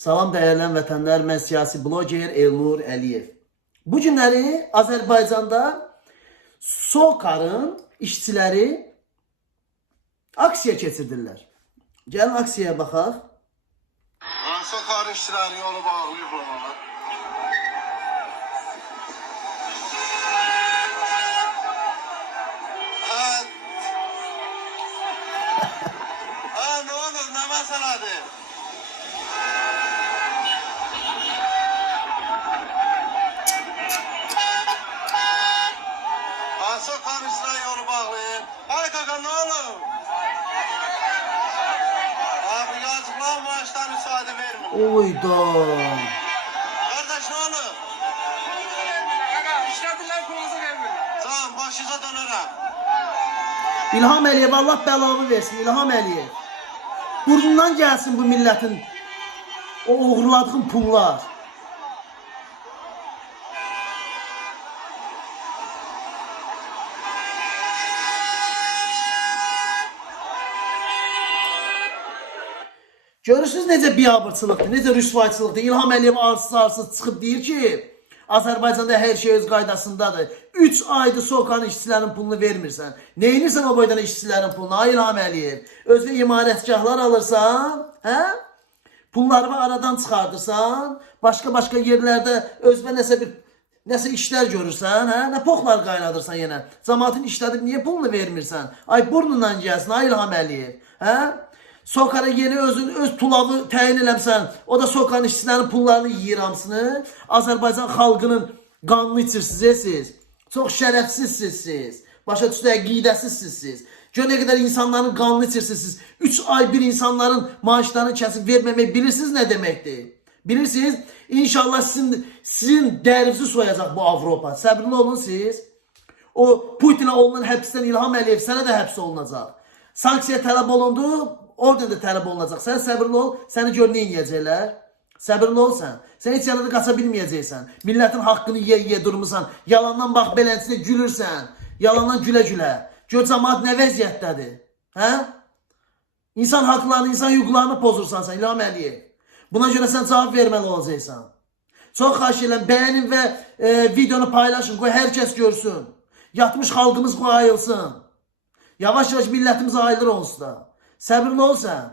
Salam değerli vətəndaşlar, mən siyasi bloger Elnur Əliyev. Bu günləri Azərbaycanda SOCAR-ın işçiləri aksiya keçirdirlər. Gəlin aksiyaya baxaq. SOCAR işçiləri yolu bağlayıblar. Ne olur, ne meseledir? SOCAR işçiləri yolu bağlayıb. Ay kaka, ne olur? Abi yazıklar maaştan müsaade vermiyor. Oyda. Kardeş ne olur? Kaka işlediler kolunuzu vermiyorlar. Tamam, başınıza dönerim. İlham Əliyev, Allah bəlamı versin. İlham Əliyev. Burnundan gəlsin bu milletin o uğurladığın pullar. Görürsünüz necə biabırçılıqdır, necə rüsvayçılıqdır. İlham Əliyev arsız çıxıb deyir ki, Azərbaycanda hər şey öz qaydasındadır. 3 aydır SOCAR işçilərin pulunu vermirsən. Neyinirsən o boydan işçilərin pulunu? Ay İlham Əliyev, özünə imarətgahlar alırsan, hə? Pullarını aradan çıxardırsan, başqa yerlərdə özünə nəsə işlər görürsən, hə? Nə poxlar qaynadırsan yenə. Cəmaatın işlədib niyə pulunu vermirsən? Ay burnundan gəlsin, ay İlham Əliyev, hə? SOCAR-a yeni öz pulavı təyin eləmsən, o da SOCAR-ın işçilərin pullarını yiyir hamısını. Azərbaycan xalqının qanını içirsiniz siz. Çox şərəfsizsiniz siz. Başa düşdü, əqidəsizsiniz siz. Gör nə qədər insanların qanını içirsiniz. 3 ay bir insanların maaşlarını kəsib verməmək bilirsiniz nə deməkdir? Bilirsiniz? İnşallah sizin dərinizi soyacaq bu Avropa. Səbirli olun siz. O Putinə olunan həbsdən İlham Əliyev sənə də həbs olunacaq. Sanksiya tələb olundu, oradan da tələb olunacaq. Sən səbirli ol, səni gör nə yiyəcəklər. Səbirli ol sən. Sən heç yana da qaça bilməyəcəksən. Millətin haqqını yiyə durmusan. Yalandan bax belənçinə gülürsən. Yalandan gülə-gülə. Gör cəmaat nə vəziyyətdədir. Hə? İnsan haqlarını, insan hüquqlarını pozursan sən İlham Əliyev. Buna görə sən cavab verməli olacaqsan. Çox xahiş edirəm, bəyənin və videonu paylaşın. Qoy hər kəs görsün. Yatmış xalqımız qoy ayılsın. Yavaş-yavaş millətimiz ayılır onsuz da. Səbirli ol sən.